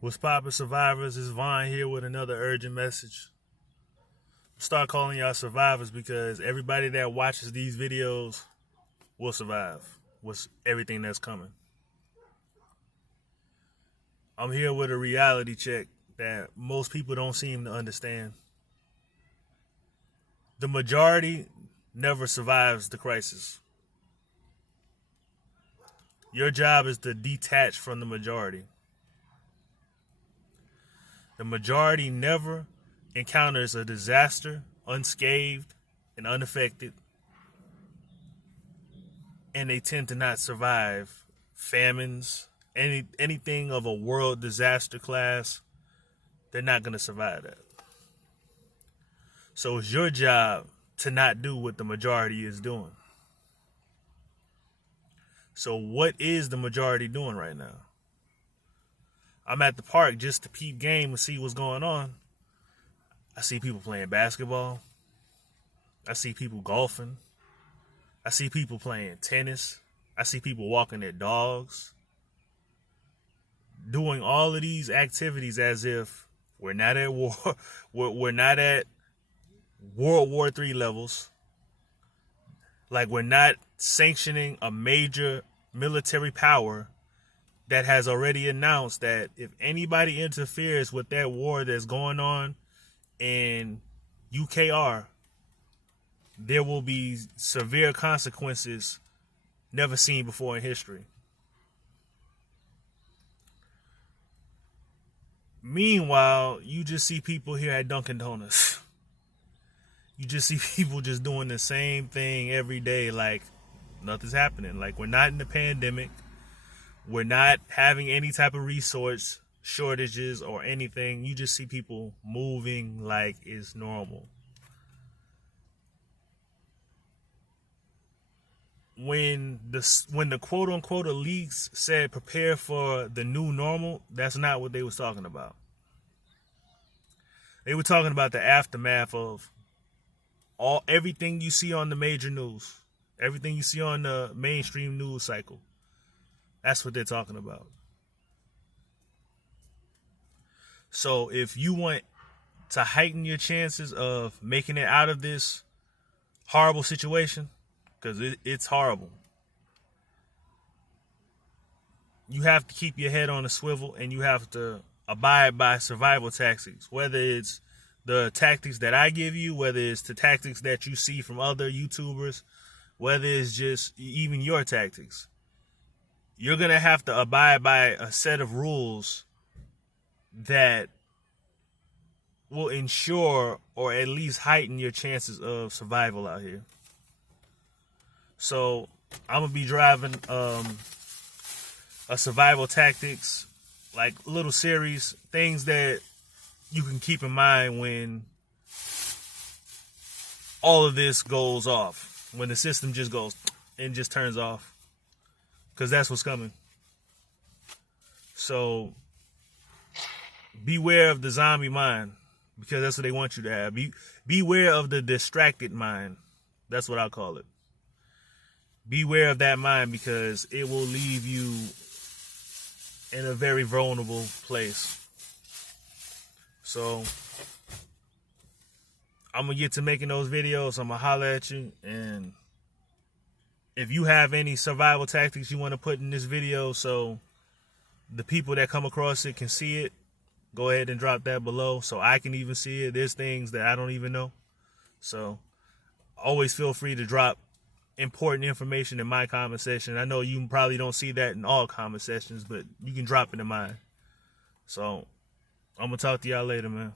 What's poppin', survivors? It's Vaughn here with another urgent message. Start calling y'all survivors because everybody that watches these videos will survive with everything that's coming. I'm here with a reality check that most people don't seem to understand. The majority never survives the crisis. Your job is to detach from the majority. The majority never encounters a disaster unscathed and unaffected, and they tend to not survive famines, anything of a world disaster class. They're not going to survive that. So it's your job to not do what the majority is doing. So what is the majority doing right now? I'm at the park just to peep game and see what's going on. I see people playing basketball. I see people golfing. I see people playing tennis. I see people walking their dogs. Doing all of these activities as if we're not at war. We're not at World War III levels. Like we're not sanctioning a major military power that has already announced that if anybody interferes with that war that's going on in UKR, there will be severe consequences never seen before in history. Meanwhile, you just see people here at Dunkin' Donuts. You just see people just doing the same thing every day like nothing's happening. Like we're not in the pandemic. We're not having any type of resource shortages or anything. You just see people moving like it's normal. When the quote unquote elites said prepare for the new normal, that's not what they was talking about. They were talking about the aftermath of everything you see on the major news, everything you see on the mainstream news cycle. That's what they're talking about. So if you want to heighten your chances of making it out of this horrible situation, because it's horrible, you have to keep your head on a swivel and you have to abide by survival tactics, whether it's the tactics that I give you, whether it's the tactics that you see from other YouTubers, whether it's just even your tactics. You're going to have to abide by a set of rules that will ensure or at least heighten your chances of survival out here. So I'm going to be driving a survival tactics, like little series, things that you can keep in mind when all of this goes off, when the system just goes and just turns off. Because that's what's coming. So beware of the zombie mind, because that's what they want you to have. Beware of the distracted mind. That's what I call it. Beware of that mind, because it will leave you in a very vulnerable place. So I'm going to get to making those videos. I'm going to holler at you. And if you have any survival tactics you want to put in this video so the people that come across it can see it, go ahead and drop that below so I can even see it. There's things that I don't even know. So always feel free to drop important information in my comment section. I know you probably don't see that in all comment sections, but you can drop it in mine. So I'm going to talk to y'all later, man.